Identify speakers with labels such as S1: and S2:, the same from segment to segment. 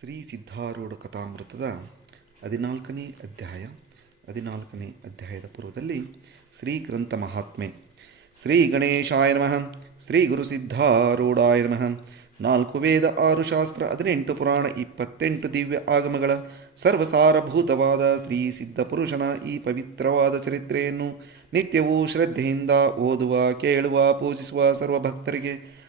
S1: ಶ್ರೀ ಸಿದ್ಧಾರೂಢ ಕಥಾಮೃತದ ಹದಿನಾಲ್ಕನೇ ಅಧ್ಯಾಯ, ಹದಿನಾಲ್ಕನೇ ಅಧ್ಯಾಯದ ಪೂರ್ವದಲ್ಲಿ ಶ್ರೀ ಗ್ರಂಥ ಮಹಾತ್ಮೆ, ಶ್ರೀ ಗಣೇಶಾಯ ನಮಃ, ಶ್ರೀ ಗುರು ಸಿದ್ಧಾರೂಢಾಯ ನಮಃ, ನಾಲ್ಕು ವೇದ ಆರು ಶಾಸ್ತ್ರ, ಹದಿನೆಂಟು ಪುರಾಣ, ಇಪ್ಪತ್ತೆಂಟು ದಿವ್ಯ ಆಗಮಗಳ, ಸರ್ವಸಾರಭೂತವಾದ ಶ್ರೀ ಸಿದ್ಧ ಪುರುಷನ ಈ ಪವಿತ್ರವಾದ ಚರಿತ್ರೆಯನ್ನು ನಿತ್ಯವೂ ಶ್ರದ್ಧೆಯಿಂದ ಓದುವ, ಕೇಳುವ, ಪೂಜಿಸುವ ಸರ್ವ ಭಕ್ತರಿಗೆ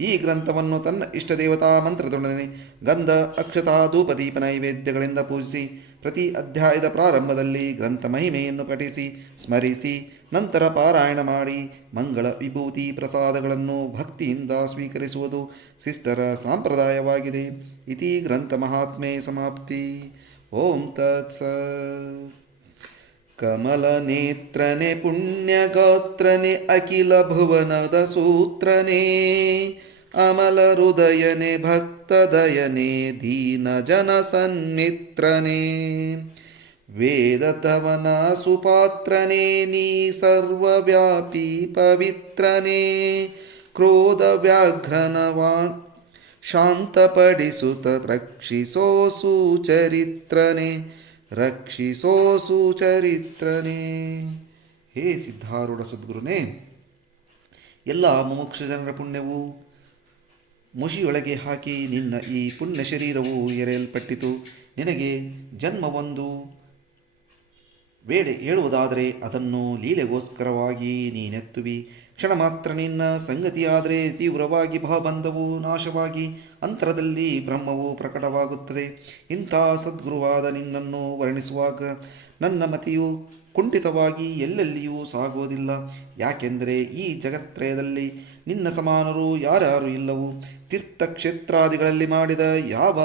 S1: ಈ ಗ್ರಂಥವನ್ನು ತನ್ನ ಇಷ್ಟ ದೇವತಾ ಮಂತ್ರದೊಡನೆ ಗಂಧ, ಅಕ್ಷತಾ ಧೂಪ ದೀಪ ನೈವೇದ್ಯಗಳಿಂದ ಪೂಜಿಸಿ, ಪ್ರತಿ ಅಧ್ಯಾಯದ ಪ್ರಾರಂಭದಲ್ಲಿ ಗ್ರಂಥ ಮಹಿಮೆಯನ್ನು ಪಠಿಸಿ, ಸ್ಮರಿಸಿ, ನಂತರ ಪಾರಾಯಣ ಮಾಡಿ, ಮಂಗಳ ವಿಭೂತಿ ಪ್ರಸಾದಗಳನ್ನು ಭಕ್ತಿಯಿಂದ ಸ್ವೀಕರಿಸುವುದು ಸಿಸ್ಟರ ಸಾಂಪ್ರದಾಯವಾಗಿದೆ. ಇತಿ ಗ್ರಂಥ ಮಹಾತ್ಮೆ ಸಮಾಪ್ತಿ. ಓಂ ತತ್ಸ ಕಮಲನೇತ್ರನೆ ಪುಣ್ಯಗಾತ್ರನೆ ಅಖಿಲ ಭುವನದ ಸೂತ್ರನೇ. ಅಮಲ ಹೃದಯನೆ ಭಕ್ತದಯನೆ, ದೀನ ಜನ ಸನ್ಮಿತ್ರನೇ ವೇದತವನ ಸುಪಾತ್ರನೇ, ನೀ ಸರ್ವವ್ಯಾಪಿ ಪವಿತ್ರನೇ. ಕ್ರೋಧ ವ್ಯಾಘ್ರನವಾ ಶಾಂತಪಡಿಸುತ್ತ ರಕ್ಷಿಸೋ ಸುಚರಿತ್ರನೇ. ರಕ್ಷಿಸೋ ಸುಚರಿತ್ರನೇ. ಹೇ ಸಿದ್ಧಾರೂಢ ಸದ್ಗುರುನೇ, ಎಲ್ಲ ಮುಮುಕ್ಷ ಜನರ ಪುಣ್ಯವು ಮುಷಿಯೊಳಗೆ ಹಾಕಿ ನಿನ್ನ ಈ ಪುಣ್ಯ ಶರೀರವು ಎರೆಯಲ್ಪಟ್ಟಿತು. ನಿನಗೆ ಜನ್ಮವೊಂದು. ವೇಳೆ ಹೇಳುವುದಾದರೆ ಅದನ್ನು ಲೀಲೆಗೋಸ್ಕರವಾಗಿ ನೀನೆತ್ತುವಿ ಕ್ಷಣ ಮಾತ್ರ ನಿನ್ನ ಸಂಗತಿಯಾದರೆ ತೀವ್ರವಾಗಿ ಬಹಬಂಧವು ನಾಶವಾಗಿ ಅಂತರದಲ್ಲಿ ಬ್ರಹ್ಮವು ಪ್ರಕಟವಾಗುತ್ತದೆ. ಇಂಥ ಸದ್ಗುರುವಾದ ನಿನ್ನನ್ನು ವರ್ಣಿಸುವಾಗ ನನ್ನ ಮತಿಯು ಕುಂಠಿತವಾಗಿ ಎಲ್ಲೆಲ್ಲಿಯೂ ಸಾಗುವುದಿಲ್ಲ. ಯಾಕೆಂದರೆ ಈ ಜಗತ್ರಯದಲ್ಲಿ ನಿನ್ನ ಸಮಾನರು ಯಾರ್ಯಾರು ಇಲ್ಲವು? ತೀರ್ಥಕ್ಷೇತ್ರಾದಿಗಳಲ್ಲಿ ಮಾಡಿದ ಯಾವ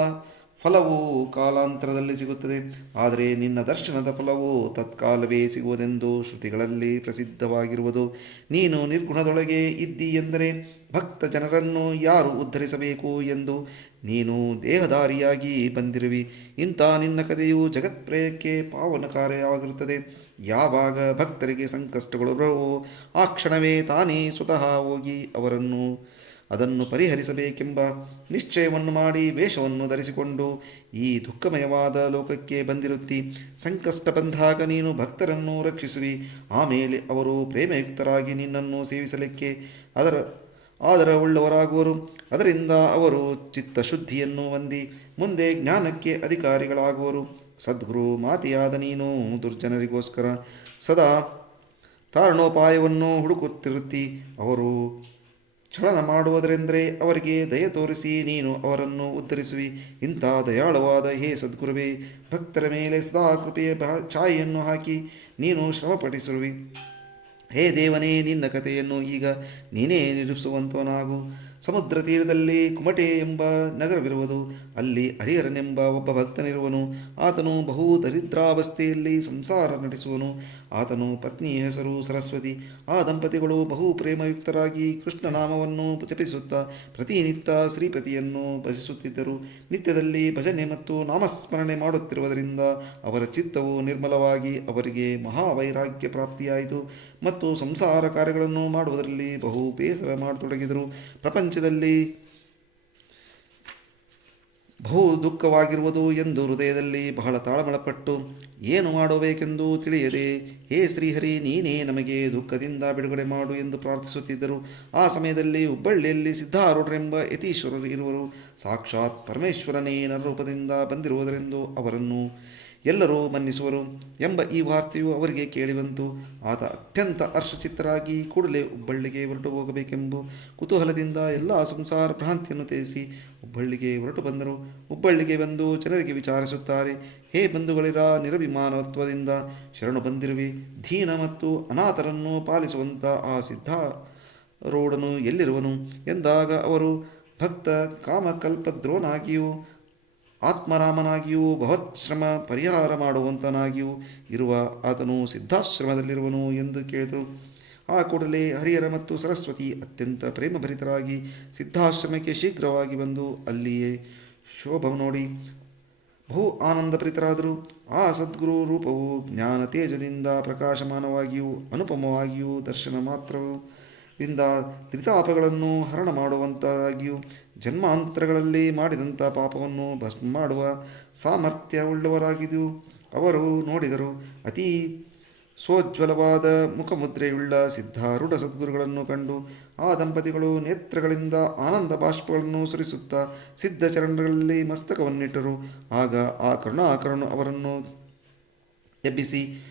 S1: ಫಲವು ಕಾಲಾಂತರದಲ್ಲಿ ಸಿಗುತ್ತದೆ. ಆದರೆ ನಿನ್ನ ದರ್ಶನದ ಫಲವು ತತ್ಕಾಲವೇ ಸಿಗುವುದೆಂದು ಶ್ರುತಿಗಳಲ್ಲಿ ಪ್ರಸಿದ್ಧವಾಗಿರುವುದು. ನೀನು ನಿರ್ಗುಣದೊಳಗೆ ಇದ್ದಿ ಎಂದರೆ ಭಕ್ತ ಜನರನ್ನು ಯಾರು ಉದ್ಧರಿಸಬೇಕು ಎಂದು ನೀನು ದೇಹದಾರಿಯಾಗಿ ಬಂದಿರುವಿ. ಇಂಥ ನಿನ್ನ ಕಥೆಯು ಜಗತ್ಪ್ರಯಕ್ಕೆ ಪಾವನಕಾರ್ಯವಾಗಿರುತ್ತದೆ. ಯಾವಾಗ ಭಕ್ತರಿಗೆ ಸಂಕಷ್ಟಗಳು ಬರುವೋ ಆ ಕ್ಷಣವೇ ತಾನೇ ಸ್ವತಃ ಹೋಗಿ ಅವರನ್ನು, ಅದನ್ನು ಪರಿಹರಿಸಬೇಕೆಂಬ ನಿಶ್ಚಯವನ್ನು ಮಾಡಿ ವೇಷವನ್ನು ಧರಿಸಿಕೊಂಡು ಈ ದುಃಖಮಯವಾದ ಲೋಕಕ್ಕೆ ಬಂದಿರುತ್ತಿ. ಸಂಕಷ್ಟ ಬಂದಾಗ ನೀನು ಭಕ್ತರನ್ನು ರಕ್ಷಿಸುವಿ. ಆಮೇಲೆ ಅವರು ಪ್ರೇಮಯುಕ್ತರಾಗಿ ನಿನ್ನನ್ನು ಸೇವಿಸಲಿಕ್ಕೆ ಅದರ ಆದರ ಉಳ್ಳವರಾಗುವರು ಅದರಿಂದ ಅವರು ಚಿತ್ತಶುದ್ಧಿಯನ್ನು ಹೊಂದಿ ಮುಂದೆ ಜ್ಞಾನಕ್ಕೆ ಅಧಿಕಾರಿಗಳಾಗುವರು. ಸದ್ಗುರು ಮಾತಿಯಾದ ನೀನು, ದುರ್ಜನರಿಗೋಸ್ಕರ ಸದಾ ತಾರಣೋಪಾಯವನ್ನು ಹುಡುಕುತ್ತಿರುತ್ತಿ, ಅವರು ಚಲನ ಮಾಡುವುದರೆಂದರೆ ಅವರಿಗೆ ದಯ ತೋರಿಸಿ ನೀನು ಅವರನ್ನು ಉದ್ಧರಿಸುವಿ ಇಂಥ ದಯಾಳವಾದ ಹೇ ಸದ್ಗುರುವೇ, ಭಕ್ತರ ಮೇಲೆ ಸದಾ ಕೃಪೆಯ ಛಾಯೆಯನ್ನು ಹಾಕಿ ನೀನು ಶ್ರಮಪಡಿಸುವಿ ಹೇ ದೇವನೇ, ನಿನ್ನ ಕಥೆಯನ್ನು ಈಗ ನೀನೇ ನಿರೂಪಿಸುವಂತವನಾಗು. ಸಮುದ್ರ ತೀರದಲ್ಲಿ ಕುಮಟೆ ಎಂಬ ನಗರವಿರುವುದು ಅಲ್ಲಿ ಹರಿಹರನೆಂಬ ಒಬ್ಬ ಭಕ್ತನಿರುವನು. ಆತನು ಬಹು ದರಿದ್ರಾವಸ್ಥೆಯಲ್ಲಿ ಸಂಸಾರ ನಡೆಸುವನು. ಆತನು ಪತ್ನಿಯ ಹೆಸರು ಸರಸ್ವತಿ. ಆ ದಂಪತಿಗಳು ಬಹು ಪ್ರೇಮಯುಕ್ತರಾಗಿ ಕೃಷ್ಣ ನಾಮವನ್ನು ಜಪಿಸುತ್ತಾ ಪ್ರತಿನಿತ್ಯ ಶ್ರೀಪತಿಯನ್ನು ಭಜಿಸುತ್ತಿದ್ದರು. ನಿತ್ಯದಲ್ಲಿ ಭಜನೆ ಮತ್ತು ನಾಮಸ್ಮರಣೆ ಮಾಡುತ್ತಿರುವುದರಿಂದ ಅವರ ಚಿತ್ತವು ನಿರ್ಮಲವಾಗಿ ಅವರಿಗೆ ಮಹಾವೈರಾಗ್ಯ ಪ್ರಾಪ್ತಿಯಾಯಿತು ಮತ್ತು ಸಂಸಾರ ಕಾರ್ಯಗಳನ್ನು ಮಾಡುವುದರಲ್ಲಿ ಬಹು ಬೇಸರ ಮಾಡತೊಡಗಿದರು. ಪ್ರಪಂಚದಲ್ಲಿ ಬಹು ದುಃಖವಾಗಿರುವುದು ಎಂದು ಹೃದಯದಲ್ಲಿ ಬಹಳ ತಾಳಮಳಪಟ್ಟು, ಏನು ಮಾಡಬೇಕೆಂದು ತಿಳಿಯದೆ, ಹೇ ಶ್ರೀಹರಿ, ನೀನೇ ನಮಗೆ ದುಃಖದಿಂದ ಬಿಡುಗಡೆ ಮಾಡು ಎಂದು ಪ್ರಾರ್ಥಿಸುತ್ತಿದ್ದರು. ಆ ಸಮಯದಲ್ಲಿ ಹುಬ್ಬಳ್ಳಿಯಲ್ಲಿ ಸಿದ್ಧಾರೂಢರೆಂಬ ಯತೀಶ್ವರರು ಇರುವರು. ಸಾಕ್ಷಾತ್ ಪರಮೇಶ್ವರನೇ ನರರೂಪದಿಂದ ಬಂದಿರುವುದರೆಂದು ಅವರನ್ನು ಎಲ್ಲರೂ ಮನ್ನಿಸುವರು ಎಂಬ ಈ ವಾರ್ತೆಯು ಅವರಿಗೆ ಕೇಳಿಬಂತು. ಆತ ಅತ್ಯಂತ ಹರ್ಷಚಿತ್ತರಾಗಿ ಕೂಡಲೇ ಹುಬ್ಬಳ್ಳಿಗೆ ಹೊರಟು ಹೋಗಬೇಕೆಂಬ ಕುತೂಹಲದಿಂದ ಎಲ್ಲ ಸಂಸಾರ ಭ್ರಾಂತಿಯನ್ನು ತ್ಯಜಿಸಿ ಹುಬ್ಬಳ್ಳಿಗೆ ಹೊರಟು ಬಂದರು. ಹುಬ್ಬಳ್ಳಿಗೆ ಬಂದು ಜನರಿಗೆ ವಿಚಾರಿಸುತ್ತಾರೆ, ಹೇ ಬಂಧುಗಳಿರ, ನಿರಭಿಮಾನತ್ವದಿಂದ ಶರಣು ಬಂದಿರುವೆ. ಧೀನ ಮತ್ತು ಅನಾಥರನ್ನು ಪಾಲಿಸುವಂಥ ಆ ಸಿದ್ಧ ರೋಡನು ಎಲ್ಲಿರುವನು? ಎಂದಾಗ ಅವರು, ಭಕ್ತ ಕಾಮಕಲ್ಪದ್ರೋನಾಗಿಯೂ ಆತ್ಮರಾಮನಾಗಿಯೂ ಭವತ್ಶ್ರಮ ಪರಿಹಾರ ಮಾಡುವಂತನಾಗಿಯೂ ಇರುವ ಆತನು ಸಿದ್ಧಾಶ್ರಮದಲ್ಲಿರುವನು ಎಂದು ಕೇಳಿದರು. ಆ ಕೂಡಲೇ ಹರಿಹರ ಮತ್ತು ಸರಸ್ವತಿ ಅತ್ಯಂತ ಪ್ರೇಮಭರಿತರಾಗಿ ಸಿದ್ಧಾಶ್ರಮಕ್ಕೆ ಶೀಘ್ರವಾಗಿ ಬಂದು ಅಲ್ಲಿಯೇ ಶೋಭ ನೋಡಿ ಬಹು ಆನಂದಭರಿತರಾದರು. ಆ ಸದ್ಗುರು ರೂಪವು ಜ್ಞಾನ ತೇಜದಿಂದ ಪ್ರಕಾಶಮಾನವಾಗಿಯೂ ಅನುಪಮವಾಗಿಯೂ ದರ್ಶನ ಮಾತ್ರದಿಂದ ತ್ರಿತಾಪಗಳನ್ನು ಹರಣ ಮಾಡುವಂತಾಗಿಯೂ ಜನ್ಮಾಂತರಗಳಲ್ಲಿ ಮಾಡಿದಂಥ ಪಾಪವನ್ನು ಭಸ್ಮ ಮಾಡುವ ಸಾಮರ್ಥ್ಯವುಳ್ಳವರಾಗಿದ್ದು, ಅವರು ನೋಡಿದರು ಅತೀ ಸೋಜ್ವಲವಾದ ಮುಖಮುದ್ರೆಯುಳ್ಳ ಸಿದ್ಧಾರೂಢ ಸದ್ಗುರುಗಳನ್ನು ಕಂಡು, ಆ ದಂಪತಿಗಳು ನೇತ್ರಗಳಿಂದ ಆನಂದ ಬಾಷ್ಪಗಳನ್ನು ಸುರಿಸುತ್ತಾ ಸಿದ್ಧ ಚರಣಗಳಲ್ಲಿ ಮಸ್ತಕವನ್ನಿಟ್ಟರು. ಆಗ ಆ ಕರುಣಾಕರನು ಅವರನ್ನು ಎಬ್ಬಿಸಿ,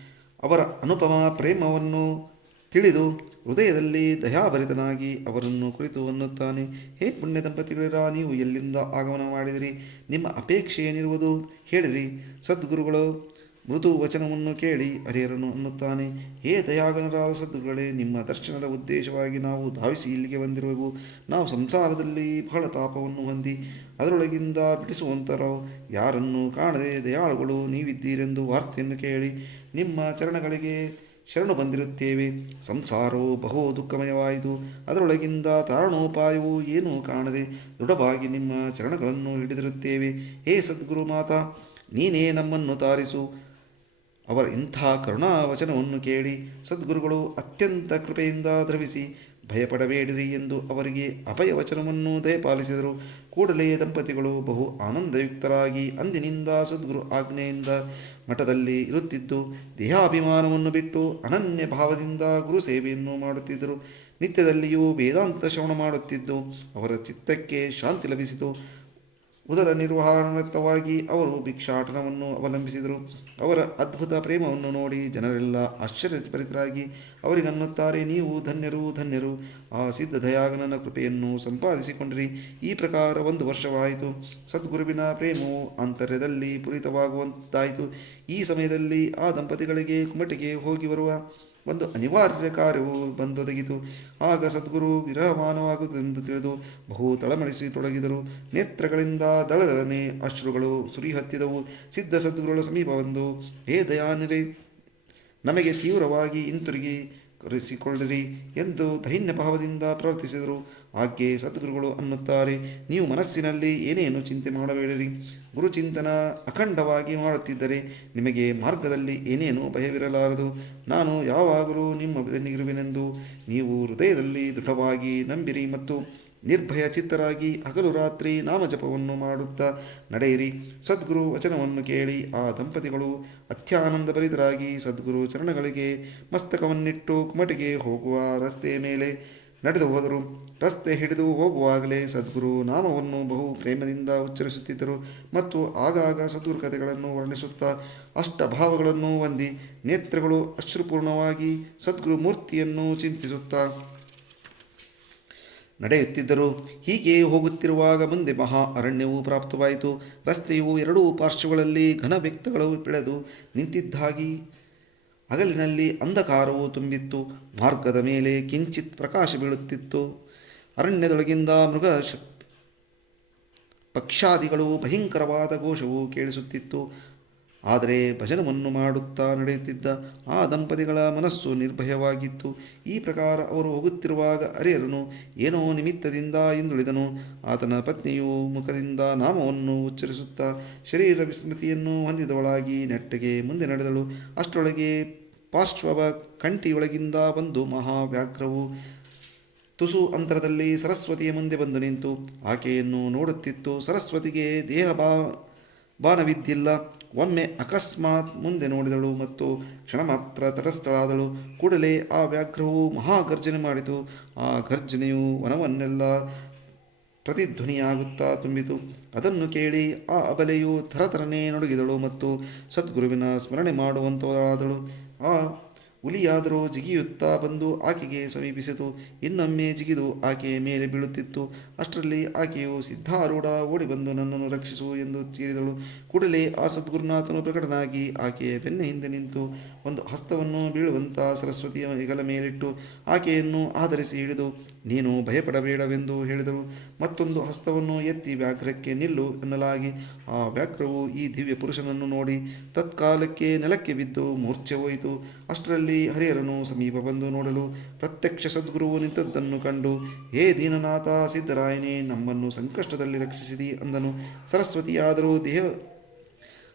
S1: ಅವರ ಅನುಪಮ ಪ್ರೇಮವನ್ನು ತಿಳಿದು ಹೃದಯದಲ್ಲಿ ದಯಾಭರಿತನಾಗಿ ಅವರನ್ನು ಕುರಿತು ಅನ್ನುತ್ತಾನೆ. ಹೇ ಪುಣ್ಯ ದಂಪತಿಗಳಿರ ನೀವು ಎಲ್ಲಿಂದ ಆಗಮನ ಮಾಡಿದಿರಿ? ನಿಮ್ಮ ಅಪೇಕ್ಷೆ ಏನಿರುವುದು? ಹೇಳಿರಿ. ಸದ್ಗುರುಗಳು, ಮೃದು ವಚನವನ್ನು ಕೇಳಿ ಹರಿಹರನು ಅನ್ನುತ್ತಾನೆ. ಹೇ ದಯಾಗನರಾದ ಸದ್ಗುರುಗಳೇ, ನಿಮ್ಮ ದರ್ಶನದ ಉದ್ದೇಶವಾಗಿ ನಾವು ಧಾವಿಸಿ ಇಲ್ಲಿಗೆ ಬಂದಿರುವೆವು. ನಾವು ಸಂಸಾರದಲ್ಲಿ ಬಹಳ ತಾಪವನ್ನು ಹೊಂದಿ ಅದರೊಳಗಿಂದ ಬಿಡಿಸುವಂತರೋ, ಯಾರನ್ನು ಕಾಣದೆ ದಯಾಳುಗಳು ನೀವಿದ್ದೀರೆಂದು ವಾರ್ತೆಯನ್ನು ಕೇಳಿ ನಿಮ್ಮ ಚರಣಗಳಿಗೆ ಶರಣು ಬಂದಿರುತ್ತೇವೆ. ಸಂಸಾರವು ಬಹು ದುಃಖಮಯವಾಯಿತು. ಅದರೊಳಗಿಂದ ತಾರಣೋಪಾಯವು ಏನೂ ಕಾಣದೆ ದೃಢವಾಗಿ ನಿಮ್ಮ ಚರಣಗಳನ್ನು ಹಿಡಿದಿರುತ್ತೇವೆ. ಹೇ ಸದ್ಗುರು ಮಾತ, ನೀನೇ ನಮ್ಮನ್ನು ತಾರಿಸು. ಅವರ ಇಂಥ ಕರುಣಾ ವಚನವನ್ನು ಕೇಳಿ ಸದ್ಗುರುಗಳು ಅತ್ಯಂತ ಕೃಪೆಯಿಂದ ದ್ರವಿಸಿ ಭಯಪಡಬೇಡಿರಿ ಎಂದು ಅವರಿಗೆ ಅಪಯ ವಚನವನ್ನು ದಯಪಾಲಿಸಿದರು. ಕೂಡಲೇ ದಂಪತಿಗಳು ಬಹು ಆನಂದಯುಕ್ತರಾಗಿ ಅಂದಿನಿಂದ ಸದ್ಗುರು ಆಜ್ಞೆಯಿಂದ ಮಠದಲ್ಲಿ ಇರುತ್ತಿದ್ದು, ದೇಹಾಭಿಮಾನವನ್ನು ಬಿಟ್ಟು ಅನನ್ಯ ಭಾವದಿಂದ ಗುರು ಸೇವೆಯನ್ನು ಮಾಡುತ್ತಿದ್ದರು. ನಿತ್ಯದಲ್ಲಿಯೂ ವೇದಾಂತ ಶ್ರವಣ ಮಾಡುತ್ತಿದ್ದು, ಅವರ ಚಿತ್ತಕ್ಕೆ ಶಾಂತಿ ಲಭಿಸಿತು. ಉದರ ನಿರ್ವಹಣಾರ್ಥವಾಗಿ ಅವರು ಭಿಕ್ಷಾಟನವನ್ನು ಅವಲಂಬಿಸಿದರು. ಅವರ ಅದ್ಭುತ ಪ್ರೇಮವನ್ನು ನೋಡಿ ಜನರೆಲ್ಲ ಆಶ್ಚರ್ಯಭರಿತರಾಗಿ ಅವರಿಗನ್ನುತ್ತಾರೆ ನೀವು ಧನ್ಯರು ಧನ್ಯರು, ಆ ಸಿದ್ಧ ದಯಾಗನನ ಕೃಪೆಯನ್ನು ಸಂಪಾದಿಸಿಕೊಂಡಿರಿ. ಈ ಪ್ರಕಾರ ಒಂದು ವರ್ಷವಾಯಿತು. ಸದ್ಗುರುವಿನ ಪ್ರೇಮವು ಅಂತರ್ಯದಲ್ಲಿ ಪೂರಿತವಾಗುವಂತಾಯಿತು. ಈ ಸಮಯದಲ್ಲಿ ಆ ದಂಪತಿಗಳಿಗೆ ಕುಮಟಿಗೆ ಹೋಗಿ ಬರುವ ಒಂದು ಅನಿವಾರ್ಯ ಕಾರ್ಯವು ಬಂದೊದಗಿತು ಆಗ ಸದ್ಗುರು ವಿರಹಮಾನವಾಗುವುದೆಂದು ತಿಳಿದು ಬಹು ತಳಮಳಿಸಿ ತೊಡಗಿದರು. ನೇತ್ರಗಳಿಂದ ದಳದಳನೆ ಅಶ್ರುಗಳು ಸುರಿಹತ್ತಿದವು. ಸಿದ್ಧ ಸದ್ಗುರುಗಳ ಸಮೀಪ ಬಂದು ಹೇ ದಯಾನಿರೇ, ನಮಗೆ ತೀವ್ರವಾಗಿ ಹಿಂತಿರುಗಿ ಕರೆಸಿಕೊಳ್ಳಿರಿ ಎಂದು ದೈನ್ಯ ಭಾವದಿಂದ ಪ್ರಾರ್ಥಿಸಿದರು. ಆಕೆ ಸದ್ಗುರುಗಳು ಅನ್ನುತ್ತಾರೆ, ನೀವು ಮನಸ್ಸಿನಲ್ಲಿ ಏನೇನು ಚಿಂತೆ ಮಾಡಬೇಡಿರಿ? ಗುರುಚಿಂತನ ಅಖಂಡವಾಗಿ ಮಾಡುತ್ತಿದ್ದರೆ ನಿಮಗೆ ಮಾರ್ಗದಲ್ಲಿ ಏನೇನು ಭಯವಿರಲಾರದು. ನಾನು ಯಾವಾಗಲೂ ನಿಮ್ಮ ಬೆನ್ನಿಗಿರುವೆನೆಂದು ನೀವು ಹೃದಯದಲ್ಲಿ ದೃಢವಾಗಿ ನಂಬಿರಿ ಮತ್ತು ನಿರ್ಭಯ ಚಿತ್ತರಾಗಿ ಹಗಲು ರಾತ್ರಿ ನಾಮಜಪವನ್ನು ಮಾಡುತ್ತಾ ನಡೆಯಿರಿ. ಸದ್ಗುರು ವಚನವನ್ನು ಕೇಳಿ ಆ ದಂಪತಿಗಳು ಅತ್ಯಾನಂದಭರಿತರಾಗಿ ಸದ್ಗುರು ಚರಣಗಳಿಗೆ ಮಸ್ತಕವನ್ನಿಟ್ಟು ಕುಮಟಿಗೆ ಹೋಗುವ ರಸ್ತೆಯ ಮೇಲೆ ನಡೆದು ಹೋದರು. ರಸ್ತೆ ಹಿಡಿದು ಹೋಗುವಾಗಲೇ ಸದ್ಗುರು ನಾಮವನ್ನು ಬಹು ಪ್ರೇಮದಿಂದ ಉಚ್ಚರಿಸುತ್ತಿದ್ದರು ಮತ್ತು ಆಗಾಗ ಸದ್ಗುರು ಕಥೆಗಳನ್ನು ವರ್ಣಿಸುತ್ತಾ ಅಷ್ಟಭಾವಗಳನ್ನು ಹೊಂದಿ ನೇತ್ರಗಳು ಅಶ್ರುಪೂರ್ಣವಾಗಿ ಸದ್ಗುರು ಮೂರ್ತಿಯನ್ನು ಚಿಂತಿಸುತ್ತಾ ನಡೆಯುತ್ತಿದ್ದರು. ಹೀಗೆ ಹೋಗುತ್ತಿರುವಾಗ ಮುಂದೆ ಮಹಾ ಅರಣ್ಯವು ಪ್ರಾಪ್ತವಾಯಿತು. ರಸ್ತೆಯು ಎರಡೂ ಪಾರ್ಶ್ವಗಳಲ್ಲಿ ಘನ ವ್ಯಕ್ತಗಳು ಬೆಳೆದು ನಿಂತಿದ್ದಾಗಿ ಹಗಲಿನಲ್ಲಿ ಅಂಧಕಾರವು ತುಂಬಿತ್ತು. ಮಾರ್ಗದ ಮೇಲೆ ಕಿಂಚಿತ್ ಪ್ರಕಾಶ ಬೀಳುತ್ತಿತ್ತು. ಅರಣ್ಯದೊಳಗಿಂದ ಮೃಗ ಪಕ್ಷಾದಿಗಳು ಭಯಂಕರವಾದ ಘೋಷವು ಕೇಳಿಸುತ್ತಿತ್ತು. ಆದರೆ ಭಜನವನ್ನು ಮಾಡುತ್ತಾ ನಡೆಯುತ್ತಿದ್ದ ಆ ದಂಪತಿಗಳ ಮನಸ್ಸು ನಿರ್ಭಯವಾಗಿತ್ತು. ಈ ಪ್ರಕಾರ ಅವರು ಹೋಗುತ್ತಿರುವಾಗ ಅರಿಯರನು, ಏನೋ ನಿಮಿತ್ತದಿಂದ ಹಿಂದುಳಿದನು. ಆತನ ಪತ್ನಿಯು ಮುಖದಿಂದ ನಾಮವನ್ನು ಉಚ್ಚರಿಸುತ್ತಾ ಶರೀರ ವಿಸ್ಮೃತಿಯನ್ನು ಹೊಂದಿದವಳಾಗಿ ನೆಟ್ಟಗೆ ಮುಂದೆ ನಡೆದಳು. ಅಷ್ಟರೊಳಗೆ ಪಾರ್ಶ್ವವ ಕಂಠಿಯೊಳಗಿಂದ ಬಂದು ಮಹಾವ್ಯಾಘ್ರವು ತುಸು ಅಂತರದಲ್ಲಿ ಸರಸ್ವತಿಯ ಮುಂದೆ ಬಂದು ನಿಂತು ಆಕೆಯನ್ನು ನೋಡುತ್ತಿತ್ತು. ಸರಸ್ವತಿಗೆ ದೇಹ ಬಾ ಬಾನವಿದ್ದಿಲ್ಲ. ಒಮ್ಮೆ ಅಕಸ್ಮಾತ್ ಮುಂದೆ ನೋಡಿದಳು ಮತ್ತು ಕ್ಷಣ ಮಾತ್ರ ತಟಸ್ಥಳಾದಳು. ಕೂಡಲೇ ಆ ವ್ಯಾಘ್ರವು ಮಹಾಗರ್ಜನೆ ಮಾಡಿತು. ಆ ಗರ್ಜನೆಯು ವನವನ್ನೆಲ್ಲ ಪ್ರತಿಧ್ವನಿಯಾಗುತ್ತಾ ತುಂಬಿತು. ಅದನ್ನು ಕೇಳಿ ಆ ಅಬಲೆಯು ಥರಥರನೇ ನಡುಗಿದಳು ಮತ್ತು ಸದ್ಗುರುವಿನ ಸ್ಮರಣೆ ಮಾಡುವಂಥವಳಾದಳು ಆ ಹುಲಿಯಾದರೂ ಜಿಗಿಯುತ್ತಾ ಬಂದು ಆಕೆಗೆ ಸಮೀಪಿಸಿತು. ಇನ್ನೊಮ್ಮೆ ಜಿಗಿದು ಆಕೆಯ ಮೇಲೆ ಬೀಳುತ್ತಿತ್ತು. ಅಷ್ಟರಲ್ಲಿ ಆಕೆಯು ಸಿದ್ಧಾರೂಢ ಓಡಿ ಬಂದು ನನ್ನನ್ನು ರಕ್ಷಿಸು ಎಂದು ಚೀರಿದಳು. ಕೂಡಲೇ ಆ ಸದ್ಗುರುನಾಥನು ಪ್ರಕಟನಾಗಿ ಆಕೆಯ ಬೆನ್ನ ಹಿಂದೆ ನಿಂತು ಒಂದು ಹಸ್ತವನ್ನು ಬೀಳುವಂತ ಸರಸ್ವತಿಯ ಹೆಗಲ ಮೇಲಿಟ್ಟು ಆಕೆಯನ್ನು ಆಧರಿಸಿ ಹಿಡಿದು, ನೀನು ಭಯಪಡಬೇಡವೆಂದು ಹೇಳಿದಳು. ಮತ್ತೊಂದು ಹಸ್ತವನ್ನು ಎತ್ತಿ ವ್ಯಾಘ್ರಕ್ಕೆ ನಿಲ್ಲು ಎನ್ನಲಾಗಿ, ಆ ವ್ಯಾಘ್ರವು ಈ ದಿವ್ಯ ಪುರುಷನನ್ನು ನೋಡಿ ತತ್ಕಾಲಕ್ಕೆ ನೆಲಕ್ಕೆ ಬಿದ್ದು ಮೂರ್ಛೆ ಹೋಯಿತು. ಅಷ್ಟರಲ್ಲಿ ಹುಬ್ಬಳ್ಳಿ ಹರಿಹರನು ಸಮೀಪ ಬಂದು ನೋಡಲು ಪ್ರತ್ಯಕ್ಷ ಸದ್ಗುರುವು ನಿಂತದ್ದನ್ನು ಕಂಡು, ಹೇ ದೀನನಾಥ, ಸಿದ್ಧರಾಯನೇ, ನಮ್ಮನ್ನು ಸಂಕಷ್ಟದಲ್ಲಿ ರಕ್ಷಿಸಿದಿ ಅಂದನು. ಸರಸ್ವತಿಯಾದರೂ ದೇಹ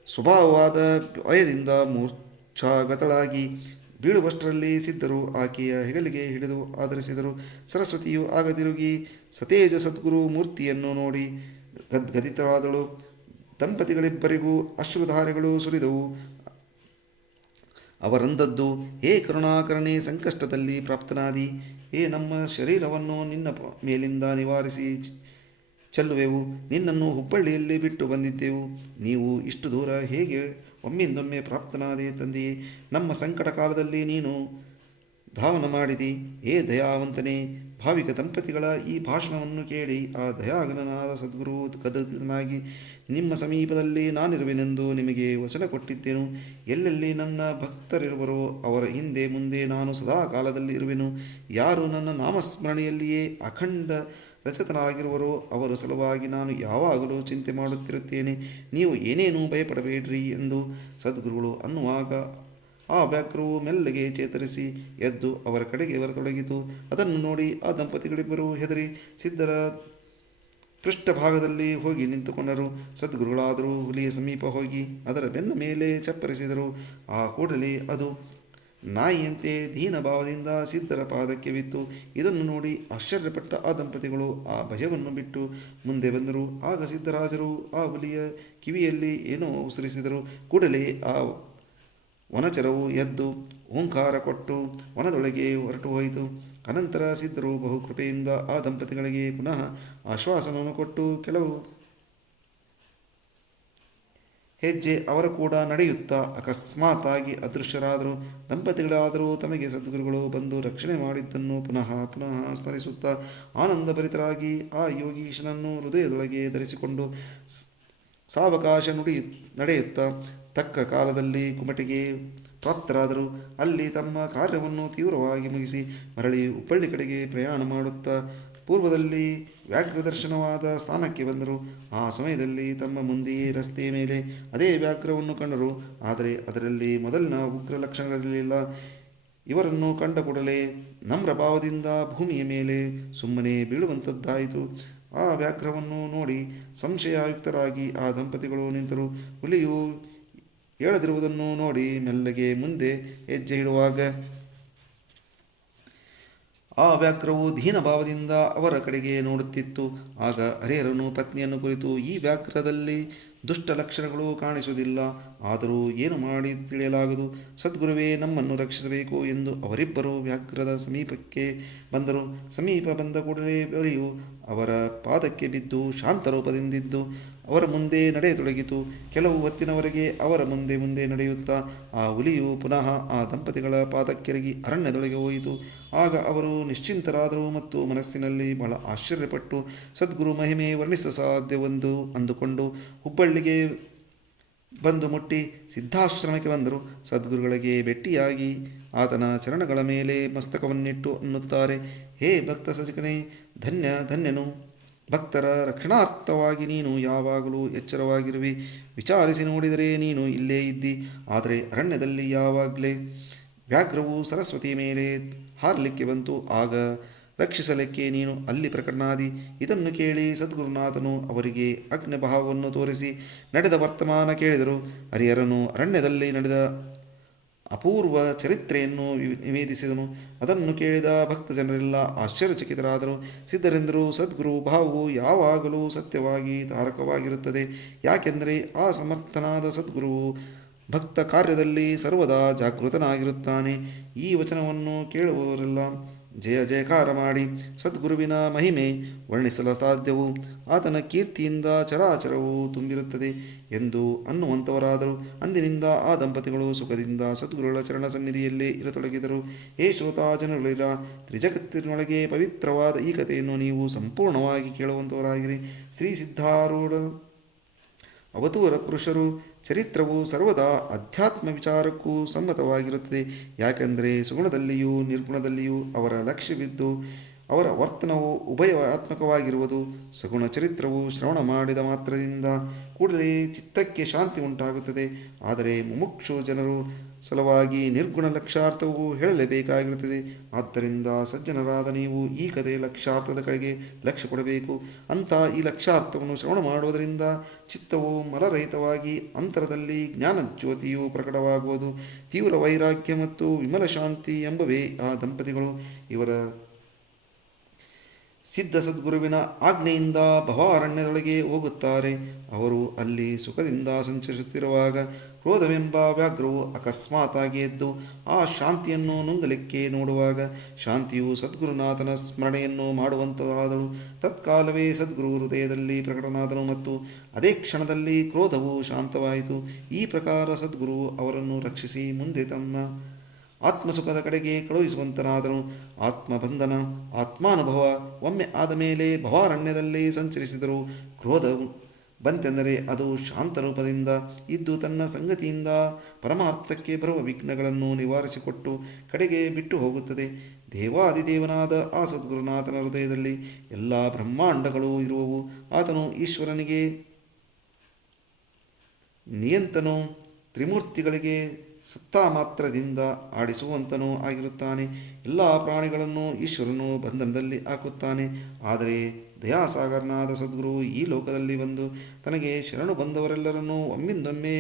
S1: ಸ್ವಭಾವವಾದ ಭಯದಿಂದ ಮೂರ್ಛಾಗತಳಾಗಿ ಬೀಳುವಷ್ಟರಲ್ಲಿ ಸಿದ್ಧರು ಆಕೆಯ ಹೆಗಲಿಗೆ ಹಿಡಿದು ಆಧರಿಸಿದರು. ಸರಸ್ವತಿಯು ಆಗ ತಿರುಗಿ ಸತೇಜ ಸದ್ಗುರು ಮೂರ್ತಿಯನ್ನು ನೋಡಿ ಗದ್ಗದಿತರಾದಳು ದಂಪತಿಗಳಿಬ್ಬರಿಗೂ ಅಶ್ರುಧಾರೆಗಳು ಸುರಿದವು. ಅವರಂದದ್ದು, ಹೇ ಕರುಣಾಕರಣೆ ಸಂಕಷ್ಟದಲ್ಲಿ ಪ್ರಾಪ್ತನಾದಿ, ಹೇ ನಮ್ಮ ಶರೀರವನ್ನು ನಿನ್ನ ಮೇಲಿಂದ ನಿವಾರಿಸಿ ಚೆಲ್ಲುವೆವು. ನಿನ್ನನ್ನು ಹುಬ್ಬಳ್ಳಿಯಲ್ಲಿ ಬಿಟ್ಟು ಬಂದಿದ್ದೆವು. ನೀವು ಇಷ್ಟು ದೂರ ಹೇಗೆ ಒಮ್ಮಿಂದೊಮ್ಮೆ ಪ್ರಾಪ್ತನಾದೆ ತಂದೆಯೇ? ನಮ್ಮ ಸಂಕಟ ಕಾಲದಲ್ಲಿ ನೀನು ಧಾವನ ಮಾಡಿದಿ. ಹೇ ದಯಾವಂತನೇ ಭಾವಿಕ ದಂಪತಿಗಳ ಈ ಭಾಷಣವನ್ನು ಕೇಳಿ, ಆ ದಯಾಗಣನಾದ ಸದ್ಗುರು, ಕದನಾಗಿ ನಿಮ್ಮ ಸಮೀಪದಲ್ಲಿ ನಾನಿರುವೆನೆಂದು ನಿಮಗೆ ವಚನ ಕೊಟ್ಟಿದ್ದೇನು ಎಲ್ಲೆಲ್ಲಿ ನನ್ನ ಭಕ್ತರಿರುವರೋ, ಅವರ ಹಿಂದೆ ಮುಂದೆ ನಾನು ಸದಾ ಕಾಲದಲ್ಲಿ ಇರುವೆನು. ಯಾರು ನನ್ನ ನಾಮಸ್ಮರಣೆಯಲ್ಲಿಯೇ ಅಖಂಡ ರಚಿತನಾಗಿರುವರೋ, ಅವರ ಸಲುವಾಗಿ ನಾನು ಯಾವಾಗಲೂ ಚಿಂತೆ ಮಾಡುತ್ತಿರುತ್ತೇನೆ. ನೀವು ಏನೇನೂ ಭಯಪಡಬೇಡ್ರಿ ಎಂದು ಸದ್ಗುರುಗಳು ಅನ್ನುವಾಗ ಆ ವ್ಯಾಘ್ರವು ಮೆಲ್ಲಗೆ ಚೇತರಿಸಿ ಎದ್ದು ಅವರ ಕಡೆಗೆ ಬರತೊಡಗಿತು. ಅದನ್ನು ನೋಡಿ ಆ ದಂಪತಿಗಳಿಬ್ಬರು ಹೆದರಿ ಸಿದ್ಧರ ಪೃಷ್ಠಭಾಗದಲ್ಲಿ ಹೋಗಿ ನಿಂತುಕೊಂಡರು. ಸದ್ಗುರುಗಳಾದರೂ ಹುಲಿಯ ಸಮೀಪ ಹೋಗಿ ಅದರ ಬೆನ್ನ ಮೇಲೆ ಚಪ್ಪರಿಸಿದರು. ಆ ಕೂಡಲೇ ಅದು ನಾಯಿಯಂತೆ ದೀನಭಾವದಿಂದ ಸಿದ್ಧರ ಪಾದಕ್ಕೆ ಬಿತ್ತು. ಇದನ್ನು ನೋಡಿ ಆಶ್ಚರ್ಯಪಟ್ಟ ಆ ದಂಪತಿಗಳು ಆ ಭಯವನ್ನು ಬಿಟ್ಟು ಮುಂದೆ ಬಂದರು. ಆಗ ಸಿದ್ಧರಾಜರು ಆ ಹುಲಿಯ ಕಿವಿಯಲ್ಲಿ ಏನೋ ಉಸಿರಿಸಿದರು. ಕೂಡಲೇ ಆ ವನಚರವು ಎದ್ದು ಓಂಕಾರ ಕೊಟ್ಟು ವನದೊಳಗೆ ಹೊರಟು ಹೋಯಿತು. ಅನಂತರ ಸಿದ್ಧರು ಬಹುಕೃಪೆಯಿಂದ ಆ ದಂಪತಿಗಳಿಗೆ ಪುನಃ ಆಶ್ವಾಸನವನ್ನು ಕೊಟ್ಟು ಕೆಲವು ಹೆಜ್ಜೆ ಅವರ ಕೂಡ ನಡೆಯುತ್ತಾ ಅಕಸ್ಮಾತ್ತಾಗಿ ಅದೃಶ್ಯರಾದರು. ದಂಪತಿಗಳಾದರೂ ತಮಗೆ ಸದ್ಗುರುಗಳು ಬಂದು ರಕ್ಷಣೆ ಮಾಡಿದ್ದನ್ನು ಪುನಃ ಪುನಃ ಸ್ಮರಿಸುತ್ತಾ ಆನಂದಭರಿತರಾಗಿ ಆ ಯೋಗೀಶನನ್ನು ಹೃದಯದೊಳಗೆ ಧರಿಸಿಕೊಂಡು ಸಾವಕಾಶ ನುಡಿಯು ನಡೆಯುತ್ತಾ, ತಕ್ಕ ಕಾಲದಲ್ಲಿ ಕುಮಟಿಗೆ ಪ್ರಾಪ್ತರಾದರು ಅಲ್ಲಿ ತಮ್ಮ ಕಾರ್ಯವನ್ನು ತೀವ್ರವಾಗಿ ಮುಗಿಸಿ ಮರಳಿ ಹುಬ್ಬಳ್ಳಿ ಕಡೆಗೆ ಪ್ರಯಾಣ ಮಾಡುತ್ತಾ, ಪೂರ್ವದಲ್ಲಿ ವ್ಯಾಘ್ರದರ್ಶನವಾದ ಸ್ಥಾನಕ್ಕೆ ಬಂದರು. ಆ ಸಮಯದಲ್ಲಿ ತಮ್ಮ ಮುಂದೆಯೇ ರಸ್ತೆಯ ಮೇಲೆ ಅದೇ ವ್ಯಾಘ್ರವನ್ನು ಕಂಡರು. ಆದರೆ ಅದರಲ್ಲಿ ಮೊದಲಿನ ಉಗ್ರ ಲಕ್ಷಣಗಳಿರಲಿಲ್ಲ. ಇವರನ್ನು ಕಂಡ ಕೂಡಲೇ ನಮ್ರ ಭಾವದಿಂದ ಭೂಮಿಯ ಮೇಲೆ ಸುಮ್ಮನೆ ಬೀಳುವಂಥದ್ದಾಯಿತು ಆ ವ್ಯಾಘ್ರವನ್ನು ನೋಡಿ ಸಂಶಯಯುಕ್ತರಾಗಿ ಆ ದಂಪತಿಗಳು ನಿಂತರು. ಹುಲಿಯು ಹೇಳದಿರುವುದನ್ನು ನೋಡಿ ಮೆಲ್ಲಗೆ ಮುಂದೆ ಹೆಜ್ಜೆ ಇಡುವಾಗ, ಆ ವ್ಯಾಘ್ರವು ದೀನಭಾವದಿಂದ ಅವರ ಕಡೆಗೆ ನೋಡುತ್ತಿತ್ತು. ಆಗ ಹರಿಹರನು ಪತ್ನಿಯನ್ನು ಕುರಿತು, ಈ ವ್ಯಾಘ್ರದಲ್ಲಿ ದುಷ್ಟ ಲಕ್ಷಣಗಳು ಕಾಣಿಸುವುದಿಲ್ಲ. ಆದರೂ ಏನು ಮಾಡಿ ತಿಳಿಯಲಾಗದು? ಸದ್ಗುರುವೇ, ನಮ್ಮನ್ನು ರಕ್ಷಿಸಬೇಕು ಎಂದು ಅವರಿಬ್ಬರು ವ್ಯಾಘ್ರದ ಸಮೀಪಕ್ಕೆ ಬಂದರು. ಸಮೀಪ ಬಂದ ಕೂಡಲೇ ಬಲಿಯು ಅವರ ಪಾದಕ್ಕೆ ಬಿದ್ದು ಶಾಂತರೂಪದಿಂದಿದ್ದು ಅವರ ಮುಂದೆ ನಡೆಯತೊಡಗಿತು. ಕೆಲವು ಹೊತ್ತಿನವರೆಗೆ ಅವರ ಮುಂದೆ ಮುಂದೆ ನಡೆಯುತ್ತಾ ಆ ಹುಲಿಯು ಪುನಃ ಆ ದಂಪತಿಗಳ ಪಾದಕ್ಕೆರಗಿ ಅರಣ್ಯದೊಳಗೆ ಹೋಯಿತು. ಆಗ ಅವರು ನಿಶ್ಚಿಂತರಾದರು ಮತ್ತು ಮನಸ್ಸಿನಲ್ಲಿ ಬಹಳ ಆಶ್ಚರ್ಯಪಟ್ಟು, ಸದ್ಗುರು ಮಹಿಮೆ ವರ್ಣಿಸ ಸಾಧ್ಯವೆಂದು ಅಂದುಕೊಂಡು ಹುಬ್ಬಳ್ಳಿಗೆ ಬಂದು ಮುಟ್ಟಿ ಸಿದ್ಧಾಶ್ರಮಕ್ಕೆ ಬಂದರು. ಸದ್ಗುರುಗಳಿಗೆ ಭೇಟಿಯಾಗಿ ಆತನ ಚರಣಗಳ ಮೇಲೆ ಮಸ್ತಕವನ್ನಿಟ್ಟು ಅನ್ನುತ್ತಾರೆ, ಹೇ ಭಕ್ತ ಸಜಕನೆ ಧನ್ಯ, ಧನ್ಯನು. ಭಕ್ತರ ರಕ್ಷಣಾರ್ಥವಾಗಿ ನೀನು ಯಾವಾಗಲೂ ಎಚ್ಚರವಾಗಿರುವಿ. ವಿಚಾರಿಸಿ ನೋಡಿದರೆ ನೀನು ಇಲ್ಲೇ ಇದ್ದಿ, ಆದರೆ ಅರಣ್ಯದಲ್ಲಿ ಯಾವಾಗಲೇ. ವ್ಯಾಘ್ರವು ಸರಸ್ವತಿ ಮೇಲೆ ಹಾರಲಿಕ್ಕೆ ಬಂತು. ಆಗ ರಕ್ಷಿಸಲಿಕ್ಕೆ ನೀನು ಅಲ್ಲಿ ಪ್ರಕರಣಾದಿ ಇದನ್ನು ಕೇಳಿ ಸದ್ಗುರುನಾಥನು ಅವರಿಗೆ ಅಗ್ನಿಭಾವವನ್ನು ತೋರಿಸಿ ನಡೆದ ವರ್ತಮಾನ ಕೇಳಿದರು. ಹರಿಹರನು ಅರಣ್ಯದಲ್ಲಿ ನಡೆದ ಅಪೂರ್ವ ಚರಿತ್ರೆಯನ್ನು ನಿವೇದಿಸಿದನು. ಅದನ್ನು ಕೇಳಿದ ಭಕ್ತ ಜನರೆಲ್ಲ ಆಶ್ಚರ್ಯಚಕಿತರಾದರು. ಸಿದ್ಧರೆಂದರು, ಸದ್ಗುರು ಭಾವವು ಯಾವಾಗಲೂ ಸತ್ಯವಾಗಿ ತಾರಕವಾಗಿರುತ್ತದೆ. ಯಾಕೆಂದರೆ ಆ ಸಮರ್ಥನಾದ ಸದ್ಗುರುವು ಭಕ್ತ ಕಾರ್ಯದಲ್ಲಿ ಸರ್ವದಾ ಜಾಗೃತನಾಗಿರುತ್ತಾನೆ. ಈ ವಚನವನ್ನು ಕೇಳುವವರೆಲ್ಲ ಜಯ ಜಯಕಾರ ಮಾಡಿ ಸದ್ಗುರುವಿನ ಮಹಿಮೆ ವರ್ಣಿಸಲು ಸಾಧ್ಯವು ಆತನ ಕೀರ್ತಿಯಿಂದ ಚರಾಚರವು ತುಂಬಿರುತ್ತದೆ ಎಂದು ಅನ್ನುವಂಥವರಾದರು ಅಂದಿನಿಂದ ಆ ದಂಪತಿಗಳು ಸುಖದಿಂದ ಸದ್ಗುರುಗಳ ಚರಣ ಸನ್ನಿಧಿಯಲ್ಲೇ ಇರತೊಡಗಿದರು. ಹೇ ಶ್ರೋತಾ ಜನಗಳಿರ ತ್ರಿಜಗತ್ತಿನೊಳಗೆ ಪವಿತ್ರವಾದ ಈ ಕಥೆಯನ್ನು ನೀವು ಸಂಪೂರ್ಣವಾಗಿ ಕೇಳುವಂಥವರಾಗಿರಿ ಶ್ರೀ ಸಿದ್ಧಾರೂಢ ಅವತೂರ ಪುರುಷರು ಚರಿತ್ರವು ಸರ್ವದಾ ಅಧ್ಯಾತ್ಮ ವಿಚಾರಕ್ಕೂ ಸಮ್ಮತವಾಗಿರುತ್ತದೆ. ಯಾಕೆಂದರೆ ಸುಗುಣದಲ್ಲಿಯೂ ನಿರ್ಗುಣದಲ್ಲಿಯೂ ಅವರ ಲಕ್ಷ್ಯವಿದ್ದು ಅವರ ವರ್ತನವು ಉಭಯಾತ್ಮಕವಾಗಿರುವುದು, ಸಗುಣ ಚರಿತ್ರವು ಶ್ರವಣ ಮಾಡಿದ ಮಾತ್ರದಿಂದ ಕೂಡಲೇ ಚಿತ್ತಕ್ಕೆ ಶಾಂತಿ ಉಂಟಾಗುತ್ತದೆ. ಆದರೆ ಮುಮುಕ್ಷು ಜನರು ಸಲುವಾಗಿ ನಿರ್ಗುಣ ಲಕ್ಷಾರ್ಥವು ಹೇಳಲೇಬೇಕಾಗಿರುತ್ತದೆ. ಆದ್ದರಿಂದ ಸಜ್ಜನರಾದ ನೀವು ಈ ಕಥೆ ಲಕ್ಷಾರ್ಥದ ಕಡೆಗೆ ಲಕ್ಷ್ಯ ಕೊಡಬೇಕು. ಅಂತ ಈ ಲಕ್ಷಾರ್ಥವನ್ನು ಶ್ರವಣ ಮಾಡುವುದರಿಂದ ಚಿತ್ತವು ಮಲರಹಿತವಾಗಿ ಅಂತರದಲ್ಲಿ ಜ್ಞಾನಜ್ಯೋತಿಯು ಪ್ರಕಟವಾಗುವುದು. ತೀವ್ರ ವೈರಾಗ್ಯ ಮತ್ತು ವಿಮಲ ಶಾಂತಿ ಎಂಬವೇ ಆ ದಂಪತಿಗಳು. ಇವರ ಸಿದ್ಧ ಸದ್ಗುರುವಿನ ಆಜ್ಞೆಯಿಂದ ಭವಾರಣ್ಯದೊಳಗೆ ಹೋಗುತ್ತಾರೆ. ಅವರು ಅಲ್ಲಿ ಸುಖದಿಂದ ಸಂಚರಿಸುತ್ತಿರುವಾಗ ಕ್ರೋಧವೆಂಬ ವ್ಯಾಘ್ರವು ಅಕಸ್ಮಾತಾಗಿ ಎದ್ದು ಆ ಶಾಂತಿಯನ್ನು ನುಂಗಲಿಕ್ಕೆ ನೋಡುವಾಗ ಶಾಂತಿಯು ಸದ್ಗುರುನಾಥನ ಸ್ಮರಣೆಯನ್ನು ಮಾಡುವಂತದಾದಳು. ತತ್ಕಾಲವೇ ಸದ್ಗುರು ಹೃದಯದಲ್ಲಿ ಪ್ರಕಟನಾದನು ಮತ್ತು ಅದೇ ಕ್ಷಣದಲ್ಲಿ ಕ್ರೋಧವು ಶಾಂತವಾಯಿತು. ಈ ಪ್ರಕಾರ ಸದ್ಗುರು ಅವರನ್ನು ರಕ್ಷಿಸಿ ಮುಂದೆ ತಮ್ಮ ಆತ್ಮಸುಖದ ಕಡೆಗೆ ಕಳುಹಿಸುವಂತನಾದನು. ಆತ್ಮಬಂಧನ, ಆತ್ಮಾನುಭವ ಒಮ್ಮೆ ಆದ ಮೇಲೆ ಭವಾರಣ್ಯದಲ್ಲಿ ಸಂಚರಿಸಿದರು ಕ್ರೋಧ ಬಂತೆಂದರೆ ಅದು ಶಾಂತ ರೂಪದಿಂದ ಇದ್ದು ತನ್ನ ಸಂಗತಿಯಿಂದ ಪರಮಾರ್ಥಕ್ಕೆ ಬರುವ ವಿಘ್ನಗಳನ್ನು ನಿವಾರಿಸಿಕೊಟ್ಟು ಕಡೆಗೆ ಬಿಟ್ಟು ಹೋಗುತ್ತದೆ. ದೇವಾದಿದೇವನಾದ ಆ ಸದ್ಗುರುನಾಥನ ಹೃದಯದಲ್ಲಿ ಎಲ್ಲ ಬ್ರಹ್ಮಾಂಡಗಳು ಇರುವವು. ಆತನು ಈಶ್ವರನಿಗೆ ನಿಯಂತನು, ತ್ರಿಮೂರ್ತಿಗಳಿಗೆ ಸತ್ತಾ ಮಾತ್ರದಿಂದ ಆಡಿಸುವಂತನೂ ಆಗಿರುತ್ತಾನೆ. ಎಲ್ಲ ಪ್ರಾಣಿಗಳನ್ನು ಈಶ್ವರನು ಬಂಧನದಲ್ಲಿ ಹಾಕುತ್ತಾನೆ. ಆದರೆ ದಯಾಸಾಗರನಾದ ಸದ್ಗುರು ಈ ಲೋಕದಲ್ಲಿ ಬಂದು ತನಗೆ ಶರಣು ಬಂದವರೆಲ್ಲರನ್ನೂ ಒಮ್ಮಿಂದೊಮ್ಮೆ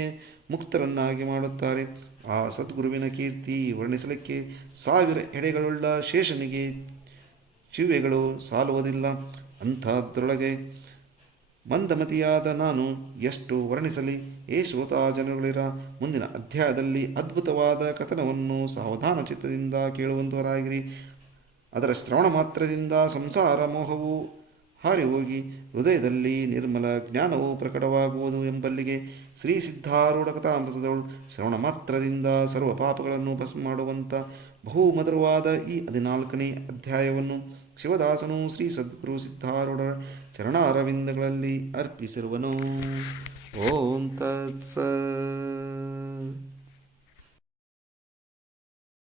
S1: ಮುಕ್ತರನ್ನಾಗಿ ಮಾಡುತ್ತಾರೆ. ಆ ಸದ್ಗುರುವಿನ ಕೀರ್ತಿ ವರ್ಣಿಸಲಿಕ್ಕೆ ಸಾವಿರ ಎಡೆಗಳುಳ್ಳ ಶೇಷನಿಗೆ ಚಿವೆಗಳು ಸಾಲುವುದಿಲ್ಲ. ಅಂಥದ್ರೊಳಗೆ ಮಂದಮತಿಯಾದ ನಾನು ಎಷ್ಟು ವರ್ಣಿಸಲಿ? ಏ ಶ್ರೋತಾ ಜನಗಳಿರ ಮುಂದಿನ ಅಧ್ಯಾಯದಲ್ಲಿ ಅದ್ಭುತವಾದ ಕಥನವನ್ನು ಸಾವಧಾನ ಚಿತ್ತದಿಂದ ಕೇಳುವಂತವರಾಗಿರಿ. ಅದರ ಶ್ರವಣ ಮಾತ್ರದಿಂದ ಸಂಸಾರ ಮೋಹವು ಹಾರಿ ಹೋಗಿ ಹೃದಯದಲ್ಲಿ ನಿರ್ಮಲ ಜ್ಞಾನವು ಪ್ರಕಟವಾಗುವುದು ಎಂಬಲ್ಲಿಗೆ ಶ್ರೀ ಸಿದ್ಧಾರೂಢ ಕಥಾಮೃತದಳು ಶ್ರವಣ ಮಾತ್ರದಿಂದ ಸರ್ವ ಪಾಪಗಳನ್ನು ಭಸ್ಮ ಮಾಡುವಂಥ ಬಹು ಮಧುರವಾದ ಈ ಹದಿನಾಲ್ಕನೇ ಅಧ್ಯಾಯವನ್ನು ಶಿವದಾಸನು ಶ್ರೀ ಸದ್ಗುರು ಸಿದ್ಧಾರೂಢರ ಚರಣ ಅರವಿಂದಗಳಲ್ಲಿ ಅರ್ಪಿಸಿರುವನು. ಓಂ ತತ್ಸ.